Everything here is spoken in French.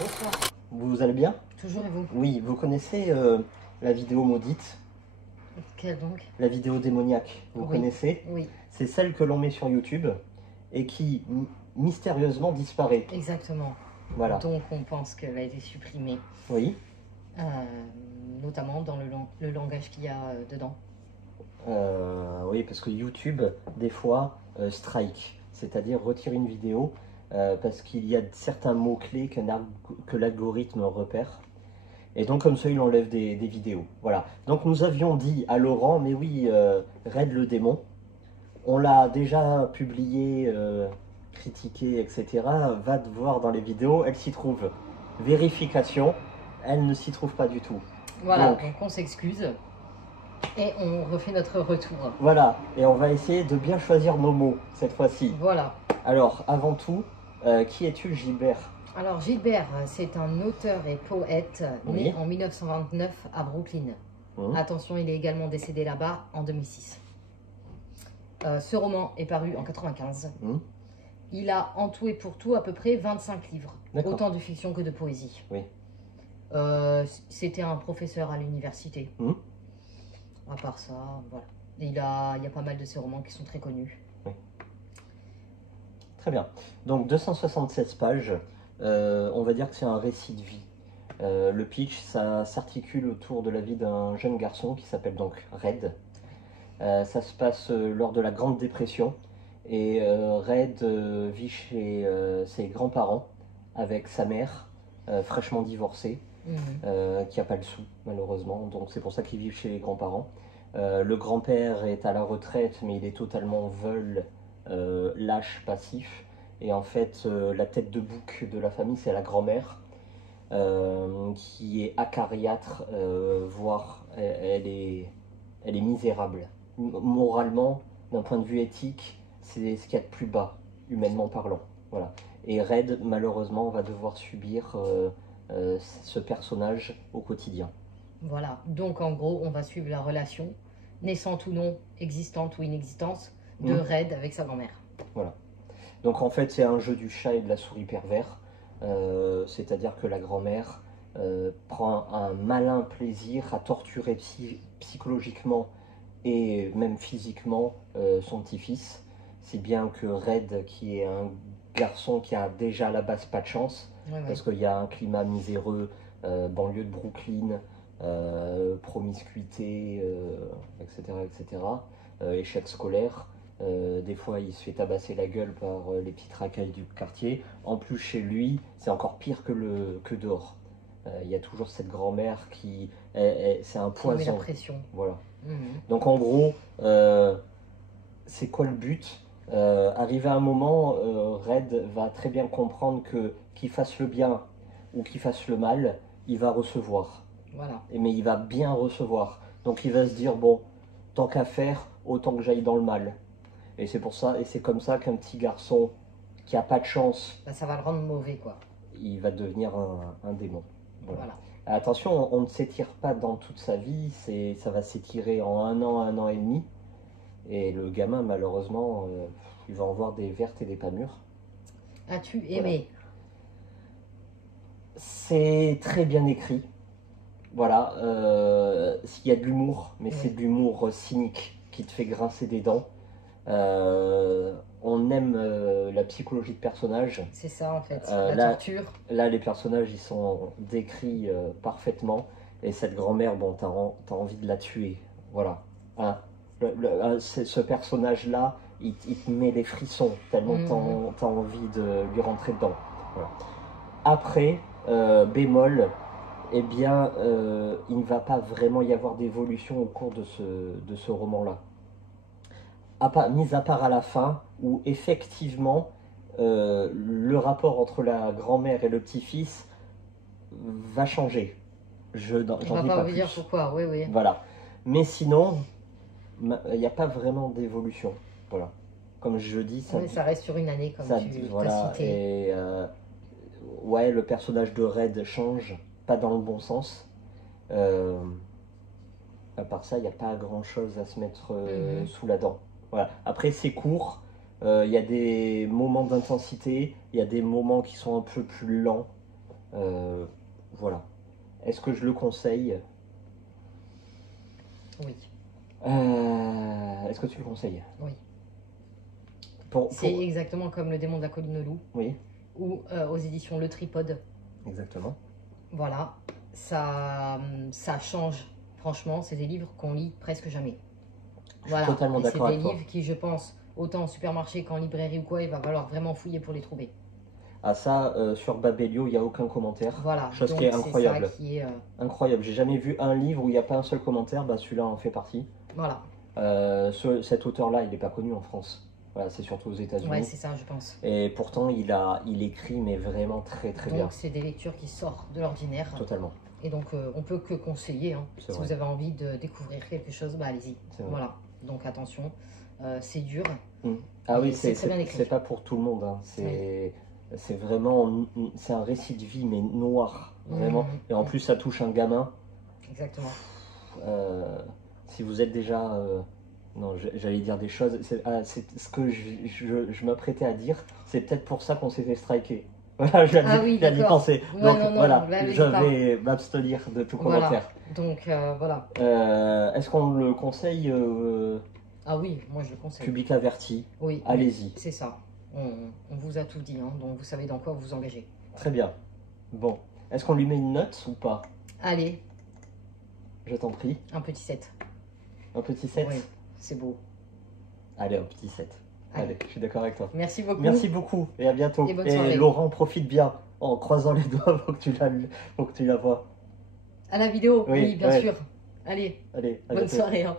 Bonsoir. Vous allez bien? Toujours et vous? Oui, vous connaissez la vidéo maudite, Quelle donc? la vidéo démoniaque, vous Oui. connaissez? Oui, C'est celle que l'on met sur YouTube et qui mystérieusement disparaît. exactement. Voilà. Donc on pense qu'elle a été supprimée, Oui. euh, notamment dans le langage qu'il y a dedans. Oui, parce que YouTube, des fois, strike, c'est-à-dire retire une vidéo parce qu'il y a certains mots-clés que l'algorithme repère. Et donc comme ça, il enlève des vidéos. Voilà. Donc nous avions dit à Laurent, mais oui, Raid le démon, on l'a déjà publié, critiqué, etc. Va te voir dans les vidéos, elle s'y trouve. Vérification, elle ne s'y trouve pas du tout. Voilà, Donc, donc on s'excuse et on refait notre retour. voilà, et on va essayer de bien choisir nos mots cette fois-ci. Voilà. Alors, avant tout, qui es-tu, Gilbert? Alors Gilbert, c'est un auteur et poète né Oui. en 1929 à Brooklyn. Attention, il est également décédé là-bas en 2006. Ce roman est paru en 95. Il a en tout et pour tout à peu près 25 livres, autant de fiction que de poésie. Oui. C'était un professeur à l'université. À part ça, voilà. Il y a pas mal de ses romans qui sont très connus. Oui. Très bien. Donc 276 pages, on va dire que c'est un récit de vie. Le pitch, ça s'articule autour de la vie d'un jeune garçon qui s'appelle donc Red. Ça se passe lors de la Grande Dépression et Red vit chez ses grands-parents avec sa mère, fraîchement divorcée, qui n'a pas le sou malheureusement, donc c'est pour ça qu'il vit chez les grands-parents. Le grand-père est à la retraite mais il est totalement veule, lâche, passif, et en fait la tête de bouc de la famille c'est la grand-mère. Qui est acariâtre, voire elle est misérable. Moralement, d'un point de vue éthique, c'est ce qu'il y a de plus bas, humainement parlant. Voilà. Et Red, malheureusement, va devoir subir ce personnage au quotidien. Voilà, donc en gros, on va suivre la relation, naissante ou non, existante ou inexistante, de Red avec sa grand-mère. Voilà. Donc en fait, c'est un jeu du chat et de la souris pervers. C'est-à-dire que la grand-mère prend un malin plaisir à torturer psychologiquement et même physiquement son petit-fils. Si bien que Red, qui est un garçon qui a déjà à la base pas de chance, parce qu'il y a un climat miséreux, banlieue de Brooklyn, promiscuité, etc., etc., échec scolaire. Des fois, il se fait tabasser la gueule par les petites racailles du quartier. En plus, chez lui, c'est encore pire que dehors. Il y a toujours cette grand-mère qui... c'est un poison. Met la pression. Voilà. Donc en gros, c'est quoi le but? Arrivé à un moment, Red va très bien comprendre que qu'il fasse le bien ou qu'il fasse le mal, il va recevoir. Voilà. Mais il va bien recevoir. Donc il va se dire, bon, tant qu'à faire, autant que j'aille dans le mal. Et c'est pour ça, et c'est comme ça qu'un petit garçon qui a pas de chance, ça va le rendre mauvais, quoi. Il va devenir un démon. Voilà. Attention, on ne s'étire pas dans toute sa vie, ça va s'étirer en un an et demi. Et le gamin, malheureusement, il va en voir des vertes et des pas mûres. As-tu aimé? C'est très bien écrit. Voilà. Il y a de l'humour, mais c'est de l'humour cynique qui te fait grincer des dents. On aime la psychologie de personnage. C'est ça en fait, la torture. Là, les personnages, ils sont décrits parfaitement. Et cette grand-mère, bon, t'as envie de la tuer. Voilà. Hein. Ce personnage-là, il te met les frissons, tellement t'as envie de lui rentrer dedans. Voilà. Après, bémol, eh bien, il ne va pas vraiment y avoir d'évolution au cours de ce roman-là. Mis à part à la fin, où effectivement, le rapport entre la grand-mère et le petit-fils va changer. J'en dis pas plus. On va pas vous dire pourquoi, oui. Voilà. Mais sinon, il n'y a pas vraiment d'évolution. Voilà. Comme je dis, ça reste sur une année, comme tu as cité. Et ouais, le personnage de Red change, pas dans le bon sens. À part ça, il n'y a pas grand-chose à se mettre sous la dent. Voilà. Après, c'est court. Il y a des moments d'intensité, il y a des moments qui sont un peu plus lents. Voilà. Est-ce que je le conseille? Oui. Est-ce que tu le conseilles? Oui. Pour... C'est exactement comme Le démon de la colline au loup. Oui. Ou aux éditions Le Tripode. Exactement. Voilà. Ça change. Franchement, c'est des livres qu'on lit presque jamais. Voilà. Totalement d'accord avec toi. C'est des livres qui, je pense, autant en supermarché qu'en librairie ou quoi, il va falloir vraiment fouiller pour les trouver. Ah ça, sur Babelio, il n'y a aucun commentaire. Voilà. Chose qui est incroyable. Ça qui est, Incroyable. J'ai jamais vu un livre où il n'y a pas un seul commentaire. Bah, celui-là en fait partie. Voilà. Cet auteur-là, il n'est pas connu en France. Voilà, c'est surtout aux États-Unis. Ouais, c'est ça, je pense. Et pourtant, il écrit, mais vraiment très bien. Donc, c'est des lectures qui sortent de l'ordinaire. Totalement. Et donc, on peut que conseiller. Hein. Si vrai. vous avez envie de découvrir quelque chose, bah allez-y. Voilà. Donc, attention, c'est dur. Ah oui, c'est pas pour tout le monde. Hein. C'est vraiment, c'est un récit de vie, mais noir, vraiment. Et en plus, ça touche un gamin. Exactement. Si vous êtes déjà... non, j'allais dire des choses. C'est ce que je m'apprêtais à dire. C'est peut-être pour ça qu'on s'est fait striker. Voilà, j'ai d'y penser. Ouais, donc non, voilà, je vais m'abstenir de tout commentaire. Donc voilà. Est-ce qu'on le conseille Ah oui, moi je le conseille. Public averti. Oui. Allez-y. C'est ça. On vous a tout dit, hein, donc vous savez dans quoi vous engagez. Très bien. Bon, est-ce qu'on lui met une note ou pas? Allez. Je t'en prie. Un petit 7. Un petit 7? Oui, c'est beau. Allez, un petit 7. Allez, je suis d'accord avec toi. Merci beaucoup. Merci beaucoup et à bientôt. Et Laurent, profite bien en croisant les doigts pour que tu la vois. À la vidéo, oui, bien sûr. Allez bonne soirée. Hein.